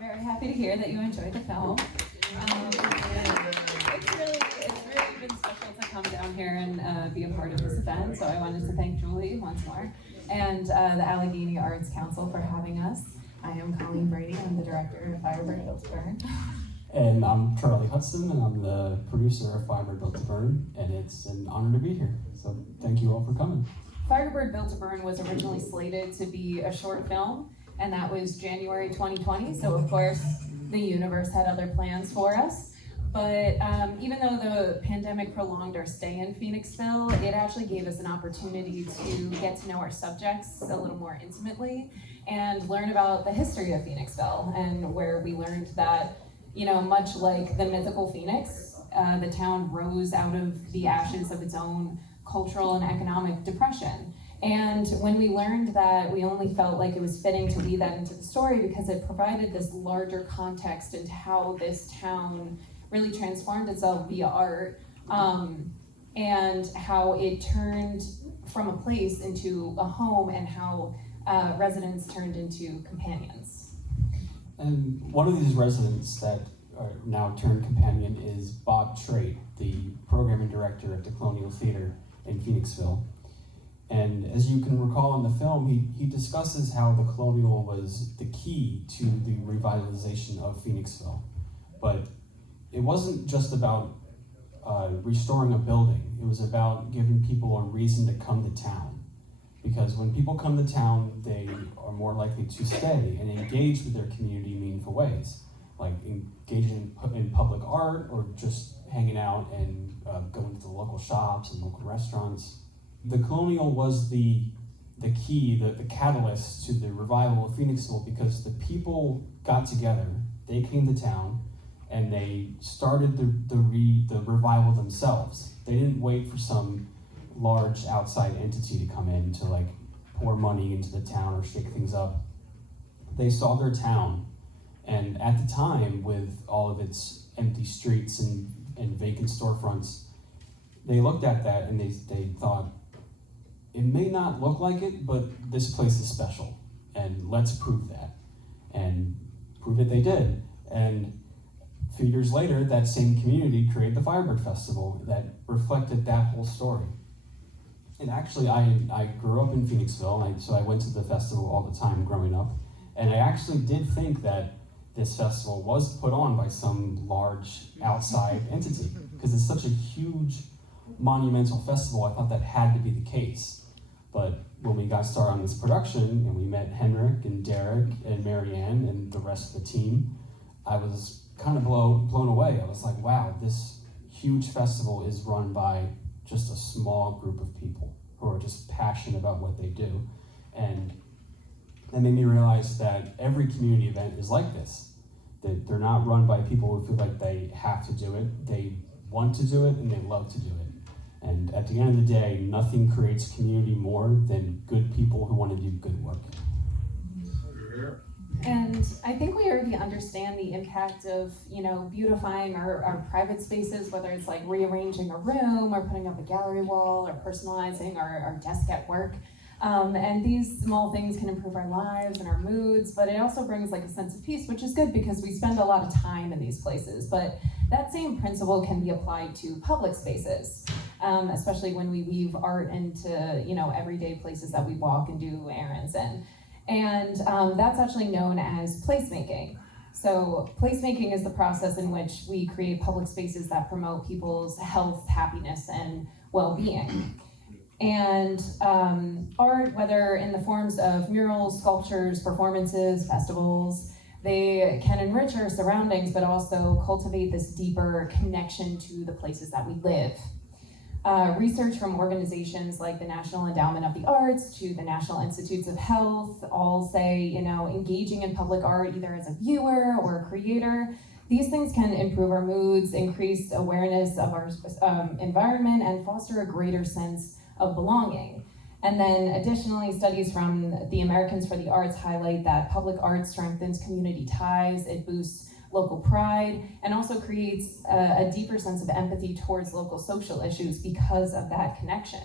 Very happy to hear that you enjoyed the film. It's really been special to come down here and be a part of this event, so I wanted to thank Julie once more, and the Allegany Arts Council for having us. I am Colleen Brady, I'm the director of Firebird Built to Burn. And I'm Charlie Hudson, and I'm the producer of Firebird Built to Burn, and it's an honor to be here, so thank you all for coming. Firebird Built to Burn was originally slated to be a short film, and that was January 2020, so of course the universe had other plans for us. But even though the pandemic prolonged our stay in Phoenixville, it actually gave us an opportunity to get to know our subjects a little more intimately and learn about the history of Phoenixville, and where we learned that, you know, much like the mythical Phoenix, the town rose out of the ashes of its own cultural and economic depression. And when we learned that, we only felt like it was fitting to weave that into the story because it provided this larger context into how this town really transformed itself via art, and how it turned from a place into a home, and how residents turned into companions. And one of these residents that are now turned companion is Bob Trait, the programming director at the Colonial Theater in Phoenixville. And as you can recall in the film, he discusses how the Colonial was the key to the revitalization of Phoenixville. But it wasn't just about restoring a building, it was about giving people a reason to come to town. Because when people come to town, they are more likely to stay and engage with their community in meaningful ways, like engaging in public art or just hanging out and going to the local shops and local restaurants. The Colonial was the key, the catalyst to the revival of Phoenixville, because the people got together, they came to town, and they started the revival themselves. They didn't wait for some large outside entity to come in to like pour money into the town or shake things up. They saw their town, and at the time, with all of its empty streets and vacant storefronts, they looked at that and they thought, it may not look like it, but this place is special, and let's prove that. And prove it they did. And a few years later, that same community created the Firebird Festival that reflected that whole story. And actually, I grew up in Phoenixville, so I went to the festival all the time growing up, and I actually did think that this festival was put on by some large outside entity, because it's such a huge, monumental festival. I thought that had to be the case. But when we got started on this production, and we met Henrik and Derek and Marianne and the rest of the team, I was kind of blown away. I was like, wow, this huge festival is run by just a small group of people who are just passionate about what they do. And that made me realize that every community event is like this. That they're not run by people who feel like they have to do it. They want to do it and they love to do it. And at the end of the day, nothing creates community more than good people who want to do good work. And I think we already understand the impact of, you know, beautifying our private spaces, whether it's like rearranging a room or putting up a gallery wall or personalizing our desk at work. And these small things can improve our lives and our moods, but it also brings like a sense of peace, which is good because we spend a lot of time in these places. But that same principle can be applied to public spaces, especially when we weave art into, you know, everyday places that we walk and do errands in. And that's actually known as placemaking. So placemaking is the process in which we create public spaces that promote people's health, happiness, and well-being. And art, whether in the forms of murals, sculptures, performances, festivals, they can enrich our surroundings, but also cultivate this deeper connection to the places that we live. Research from organizations like the National Endowment of the Arts to the National Institutes of Health all say, you know, engaging in public art either as a viewer or a creator, these things can improve our moods, increase awareness of our environment, and foster a greater sense of belonging. And then additionally, studies from the Americans for the Arts highlight that public art strengthens community ties, it boosts local pride, and also creates a deeper sense of empathy towards local social issues because of that connection.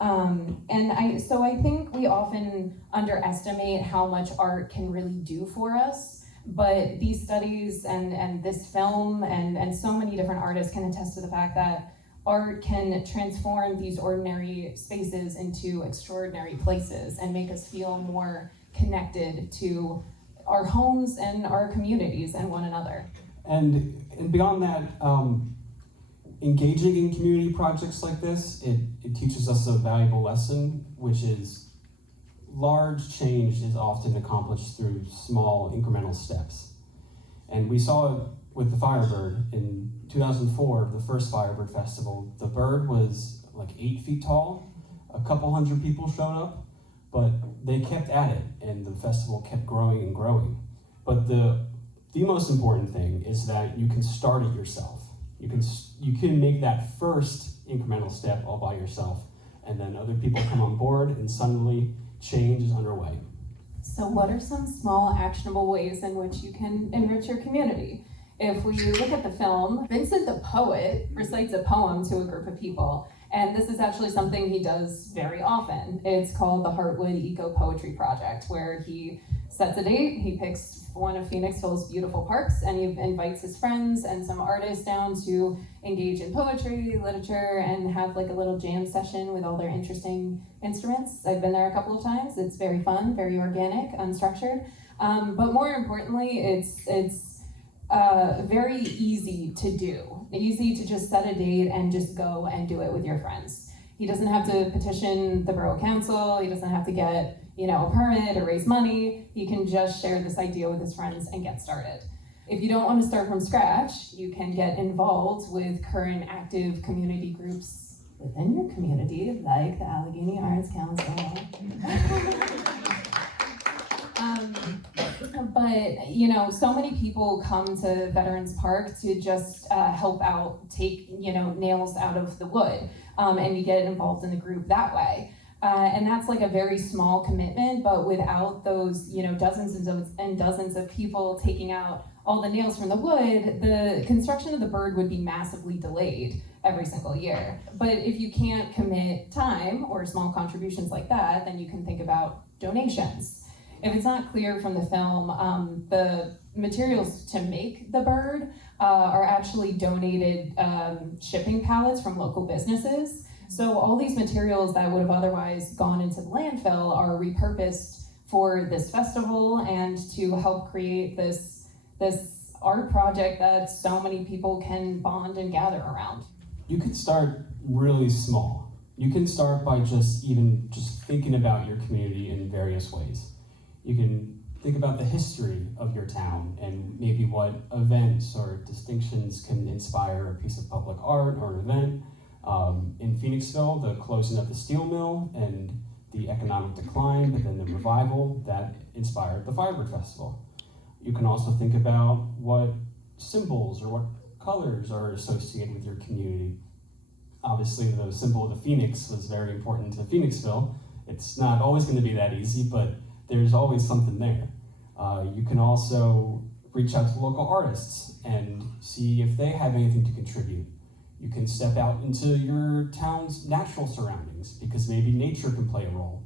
So I think we often underestimate how much art can really do for us, But these studies and this film and so many different artists can attest to the fact that art can transform these ordinary spaces into extraordinary places and make us feel more connected to our homes and our communities and one another. And beyond that, engaging in community projects like this, it teaches us a valuable lesson, which is large change is often accomplished through small incremental steps. And we saw it with the Firebird in 2004, the first Firebird Festival. The bird was like 8 feet tall, a couple hundred people showed up, but they kept at it and the festival kept growing and growing. But the most important thing is that you can start it yourself. You can make that first incremental step all by yourself, and then other people come on board and suddenly change is underway. So what are some small actionable ways in which you can enrich your community? If we look at the film, Vincent the poet recites a poem to a group of people, and this is actually something he does very often. It's called the Heartwood Eco Poetry Project, where he sets a date, he picks one of Phoenixville's beautiful parks, and he invites his friends and some artists down to engage in poetry, literature, and have like a little jam session with all their interesting instruments. I've been there a couple of times. It's very fun, very organic, unstructured. But more importantly, it's very easy to do. Easy to just set a date and just go and do it with your friends. He doesn't have to petition the borough council. He doesn't have to get, a permit or raise money. He can just share this idea with his friends and get started. If you don't want to start from scratch, you can get involved with current active community groups within your community, like the Allegany Arts Council. But so many people come to Veterans Park to just help out, take nails out of the wood, and you get involved in the group that way. And that's like a very small commitment, but without those dozens and dozens of people taking out all the nails from the wood, the construction of the bird would be massively delayed every single year. But if you can't commit time or small contributions like that, then you can think about donations. If it's not clear from the film, the materials to make the bird are actually donated shipping pallets from local businesses. So all these materials that would have otherwise gone into the landfill are repurposed for this festival and to help create this art project that so many people can bond and gather around. You could start really small. You can start by just thinking about your community in various ways. You can think about the history of your town and maybe what events or distinctions can inspire a piece of public art or an event. In Phoenixville, the closing of the steel mill and the economic decline, but then the revival that inspired the Firebird Festival. You can also think about what symbols or what colors are associated with your community. Obviously, the symbol of the phoenix was very important to Phoenixville. It's not always going to be that easy, but there's always something there. You can also reach out to local artists and see if they have anything to contribute. You can step out into your town's natural surroundings because maybe nature can play a role.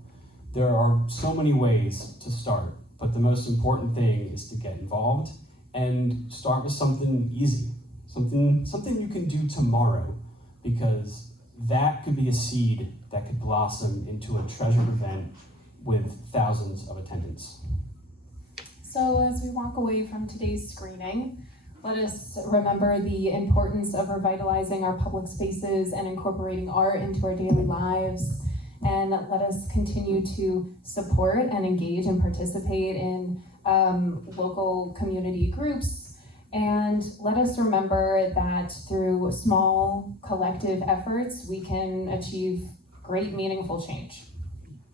There are so many ways to start, but the most important thing is to get involved and start with something easy, something you can do tomorrow, because that could be a seed that could blossom into a treasured event with thousands of attendants. So as we walk away from today's screening, let us remember the importance of revitalizing our public spaces and incorporating art into our daily lives. And let us continue to support and engage and participate in local community groups. And let us remember that through small collective efforts, we can achieve great, meaningful change.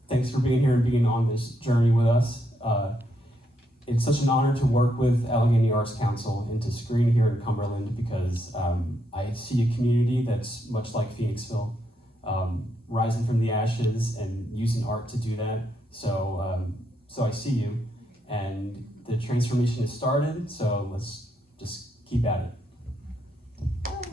Thanks for being here and being on this journey with us. It's such an honor to work with Allegany Arts Council and to screen here in Cumberland because I see a community that's much like Phoenixville, rising from the ashes and using art to do that. So I see you, and the transformation has started, so let's just keep at it.